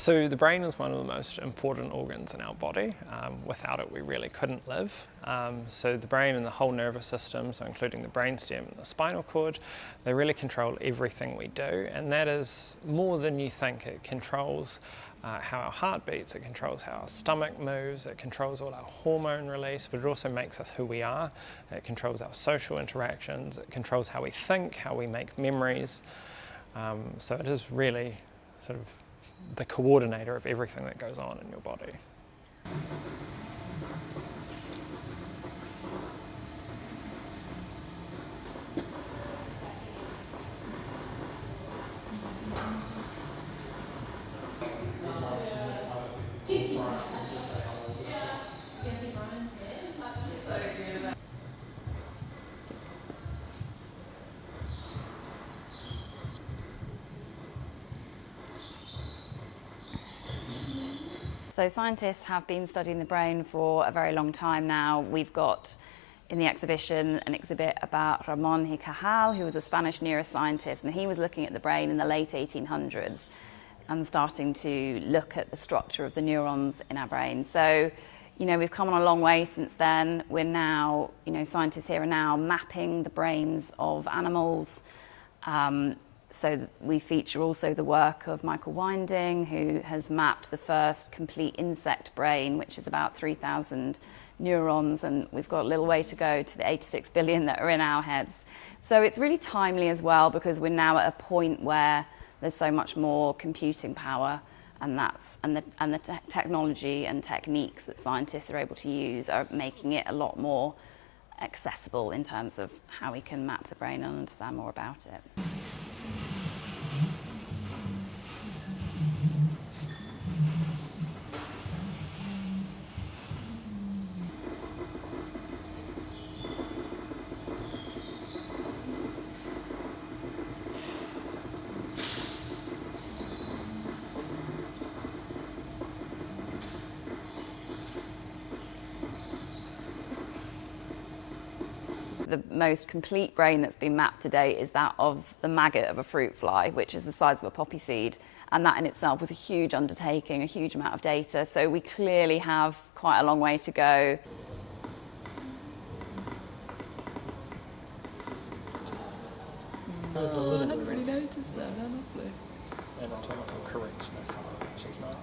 So the brain is one of the most important organs in our body. Without it, we really couldn't live. So the brain and the whole nervous system, so including the brainstem and the spinal cord, they really control everything we do, and that is more than you think. It controls how our heart beats, it controls how our stomach moves, it controls all our hormone release, but it also makes us who we are. It controls our social interactions, it controls how we think, how we make memories. So it is really sort of the coordinator of everything that goes on in your body. So scientists have been studying the brain for a very long time now. We've got in the exhibition an exhibit about Ramón y Cajal, who was a Spanish neuroscientist, and he was looking at the brain in the late 1800s and starting to look at the structure of the neurons in our brain. So, you know, we've come on a long way since then. We're now, you know, scientists here are now mapping the brains of animals. So we feature also the work of Michael Winding, who has mapped the first complete insect brain, which is about 3,000 neurons, and we've got a little way to go to the 86 billion that are in our heads. So it's really timely as well, because we're now at a point where there's so much more computing power, and the technology and techniques that scientists are able to use are making it a lot more accessible in terms of how we can map the brain and understand more about it. The most complete brain that's been mapped to date is that of the maggot of a fruit fly, which is the size of a poppy seed. And that in itself was a huge undertaking, a huge amount of data. So we clearly have quite a long way to go. I hadn't really noticed that, how lovely. And anatomical correctness, which is nice.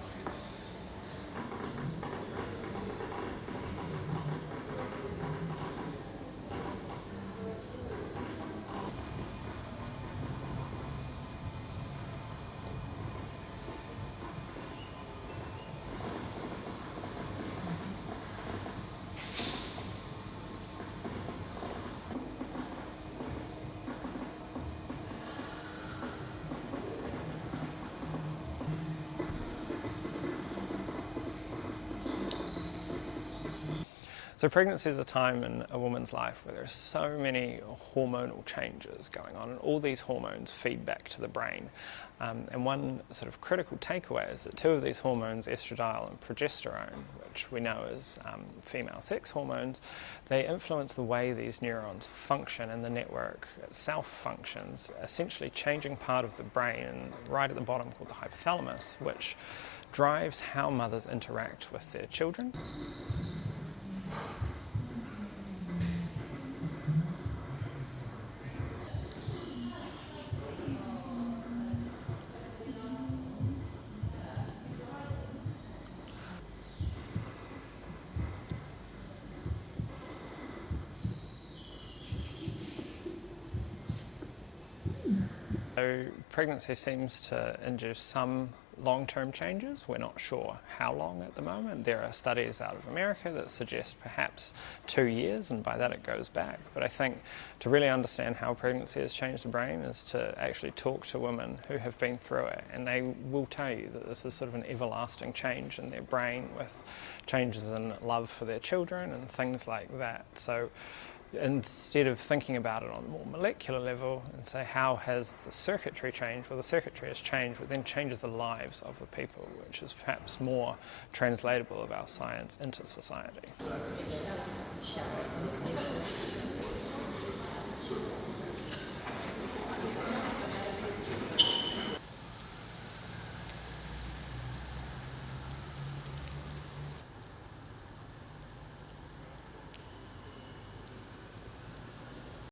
So pregnancy is a time in a woman's life where there's so many hormonal changes going on, and all these hormones feed back to the brain. And one sort of critical takeaway is that two of these hormones, estradiol and progesterone, which we know as female sex hormones, they influence the way these neurons function, and the network itself functions, essentially changing part of the brain right at the bottom called the hypothalamus, which drives how mothers interact with their children. pregnancy seems to induce some long-term changes. We're not sure how long at the moment. There are studies out of America that suggest perhaps 2 years, and by that it goes back. But I think to really understand how pregnancy has changed the brain is to actually talk to women who have been through it, and they will tell you that this is sort of an everlasting change in their brain with changes in love for their children and things like that. So instead of thinking about it on a more molecular level and say how has the circuitry changed, well, the circuitry has changed, but then changes the lives of the people, which is perhaps more translatable of our science into society.